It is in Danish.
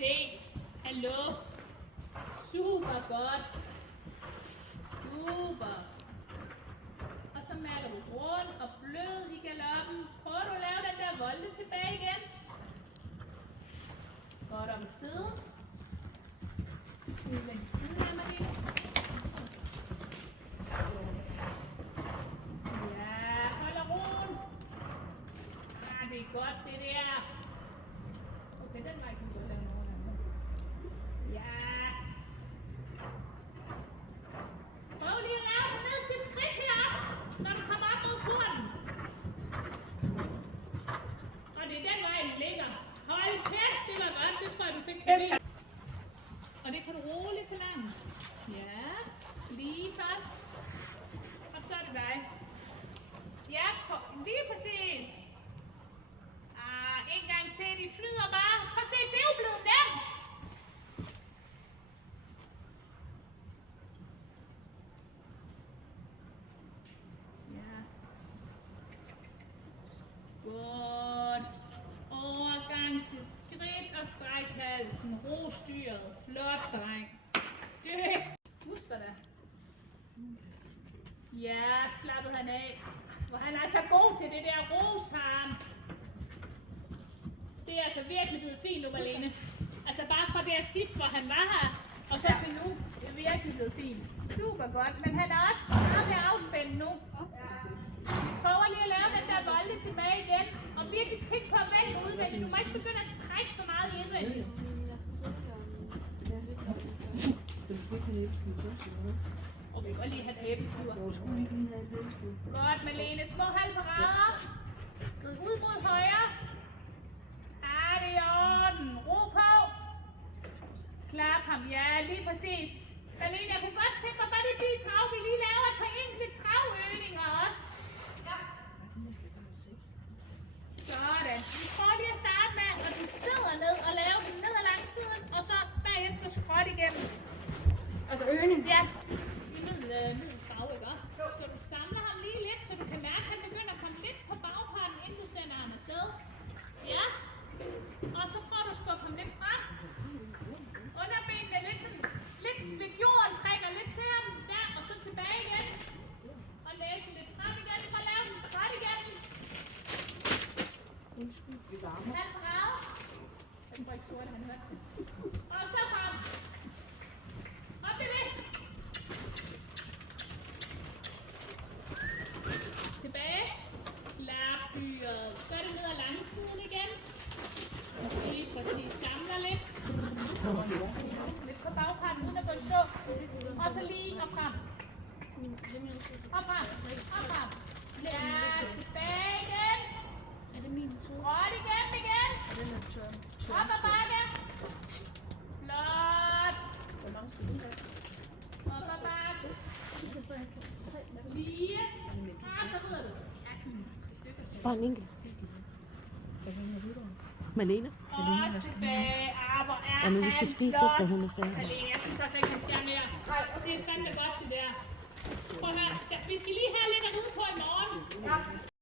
se. Hallo. Super godt. Super. Og så mærker du rundt og blød i galoppen. Prøver du at lave den der volte tilbage igen. Godt om siden. Udvendig siden af mig lige. Ja, holder roen. Det er godt det der. Okay, den vej kan du lave noget. Ja. Prøv lige at lave den ned til skridt heroppe, når du kommer op mod porten. Og det er den vej, den ligger. Hold kæft, det var godt. Det tror jeg, du fik på det. Og det kan du roligt forlange. Ja, lige først. Og så er det dig. Ja, lige præcis. En gang til. De flyder bare. Prøv at se, det er jo blevet nemt. Ja. Godt. Overgang til skridt og stræk halsen. Ro styret. Flot, dreng. Husk dig da. Ja, slappede han af. Hvor han er så god til det der rosharm. Det er altså virkelig blevet fint nu, Malene. Altså bare fra det sidst, hvor han var her, og så til nu. Det er virkelig blevet fint. Super godt, men han er også meget mere afspændt nu. Vi prøver lige at lave den der volte tilbage igen, og virkelig tænk på at vælge udvendigt. Du må ikke begynde at trække for meget indvendigt. Og vi kan godt lige have et æbleskiver. Godt, Malene. Små halvparader. Grid ud mod højre. Det er i orden. Ro på. Klap ham. Ja, lige præcis. Malene, jeg kunne godt tænke mig bare det de trav. Vi lige laver et par enkelte travøvninger også. Ja. Sådan. Vi prøver lige at starte med, at du sidder ned og laver den ned ad langsiden, og så bagefter skråt igennem. Altså øgning? Ja. I middel trav, ikke også? Så du samler ham lige lidt, så du kan mærke, at han begynder at komme lidt på bagparten, inden du sender ham afsted. Ja. Og så prøver du at skubbe ham lidt frem. Underbenene lidt ved jorden, trækker lidt til ham. Der, og så tilbage igen. Og læsen lidt frem igen. Prøv at lave den skråt igen. Halv parade. Jeg tror ikke sort, han hørte det. Og så frem. Op det ved. Tilbage. Klap dyret. Gør det ned ad langsiden igen. Lige præcis. Samler lidt. Lidt på bagparten, uden at gå i stå. Og så lige og frem. Og frem. Og frem. Ja, tilbage igen. Er det min tur? Skråt igen. Den er tør. Op og bakke. Flot. Op og bakke. Lige. Og så videre du. Bare en enkelt. Malene? Og tilbage. Hvor er Ja, men vi skal han spise flot. efter hun er færdig. Malene, jeg synes også ikke, han skal mere. Det er fandme godt, det der. Prøv at høre. Vi skal lige have lidt at ride på i morgen. Ja.